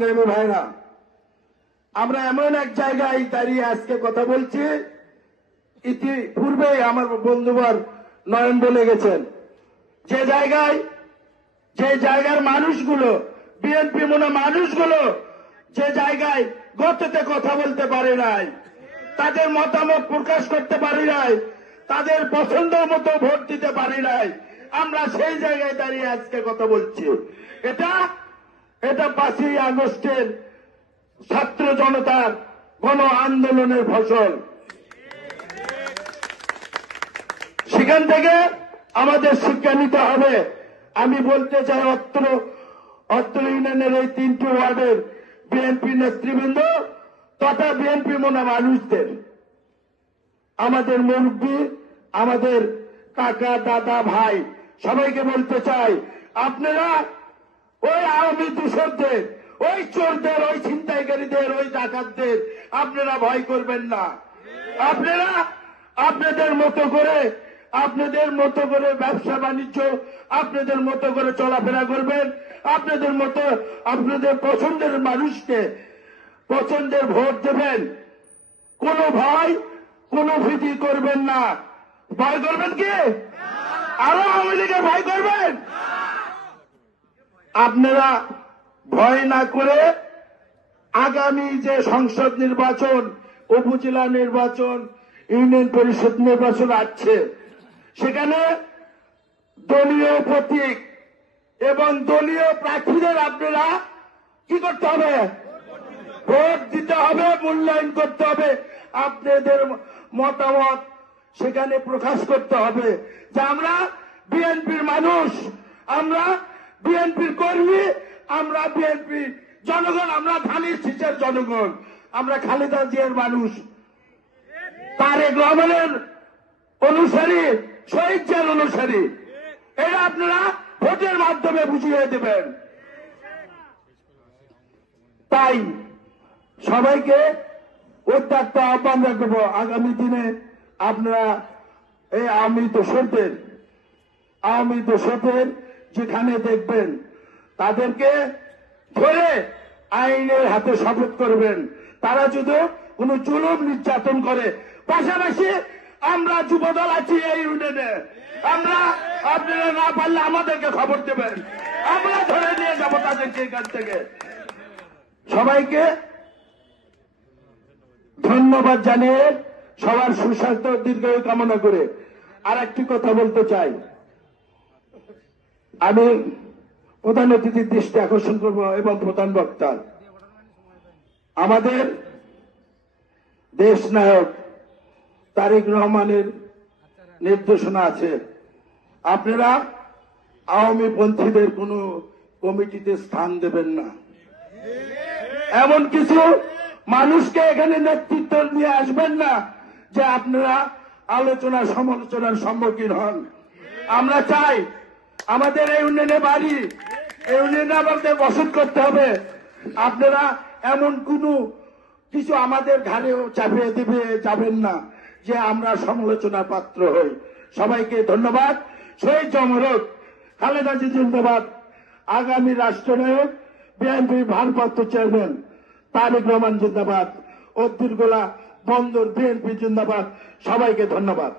ভাইরা, আমরা এমন এক জায়গায় দাঁড়িয়ে আজকে কথা বলছি, ইতিপূর্বে আমার বন্ধুবর নয়ন বলে গেছেন, যে জায়গার মানুষগুলো, বিএনপি মনে মানুষগুলো যে জায়গায় গততে কথা বলতে পারে নাই, তাদের মতামত প্রকাশ করতে পারি নাই, তাদের পছন্দ মতো ভোট দিতে পারি নাই, আমরা সেই জায়গায় দাঁড়িয়ে আজকে কথা বলছি। এটা 5ই আগস্টের ছাত্র জনতার গণ আন্দোলনের ফসল। সেখান থেকে আমাদের শিক্ষা নিতে হবে। আমি বলতে চাই, অত্র ইউনিয়নের এই 3টি ওয়ার্ডের বিএনপি নেতৃবৃন্দ তথা বিএনপি মনা মানুষদের, আমাদের মুরব্বী, আমাদের কাকা, দাদা, ভাই, সবাইকে বলতে চাই, আপনারা ওই আওয়ামী দূষকদের, ওই চোরদের, ওই ছিনতাইকারীদের, ওই ডাকাতদের আপনারা ভয় করবেন না। আপনারা আপনাদের মতো করে ব্যবসা বাণিজ্য, আপনাদের মতো করে চলাফেরা করবেন, আপনাদের পছন্দের মানুষকে পছন্দের ভোট দেবেন। কোনো ভয়, কোনো ভীতি করবেন না। ভয় করবেন কি? আরো আওয়ামী লীগের ভয় করবেন? আপনারা ভয় না করে আগামী যে সংসদ নির্বাচন, উপজেলা নির্বাচন, ইউনিয়ন পরিষদ নির্বাচন আসছে, সেখানে দলীয় প্রতীক এবং দলীয় প্রার্থীদের আপনারা কি করতে হবে? ভোট দিতে হবে, মূল্যায়ন করতে হবে, আপনাদের মতামত সেখানে প্রকাশ করতে হবে যে আমরা বিএনপির মানুষ, আমরা বিএনপির কর্মী, আমরা বিএনপির জনগণ, আমরা ধানের শীষের জনগণ, আমরা খালেদা জিয়ার মানুষ, তারেক রহমানের অনুসারী, শহীদ জিয়ার অনুসারী। এটা আপনারা ভোটের মাধ্যমে বুঝিয়ে দেবেন। তাই সবাইকে উত্তপ্ত আহ্বান রাখবো, আগামী দিনে আপনারা এই আওয়ামী দোষদের যেখানে দেখবেন তাদেরকে ধরে আইনের হাতে শপথ করবেন। তারা যদি কোন জুলুম নির্যাতন করে, পাশাপাশি আমরা যুবদল আছি এই ইউনিয়নে, আপনারা না পারলে আমাদেরকে খবর দেবেন, আমরা ধরে নিয়ে যাবো তাদেরকে এখান থেকে। সবাইকে ধন্যবাদ জানিয়ে সবার সুস্বাস্থ্য দীর্ঘায়ু কামনা করে আর একটি কথা বলতে চাই। আমি প্রধান অতিথির দৃষ্টি আকর্ষণ করব এবং প্রধান বক্তা, আমাদের দেশ নায়ক তারেক রহমানের নির্দেশনা আছে, আপনারা আওয়ামী পন্থীদের কোন কমিটিতে স্থান দেবেন না। এমন কিছু মানুষকে এখানে নেতৃত্ব নিয়ে আসবেন না যে আপনারা আলোচনা সমালোচনার সম্মুখীন হন। আমরা চাই আমাদের এই ইউনিয়নে বাড়ি, এই ইউনিয়নে আমাদের বসত করতে হবে। আপনারা এমন কিছু আমাদের ঘাড়েও চাপিয়ে দিবে যাবেন না যে আমরা সমালোচনার পাত্র হই। সবাইকে ধন্যবাদ। শহীদ জমরক খালেদা জি জিন্দাবাদ। আগামী রাষ্ট্রনায়ক বিএনপির ভারপ্রাপ্ত চেয়ারম্যান তারেক রহমান জিন্দাবাদ। অদ্দিরগোলা বন্দর বিএনপি জিন্দাবাদ। সবাইকে ধন্যবাদ।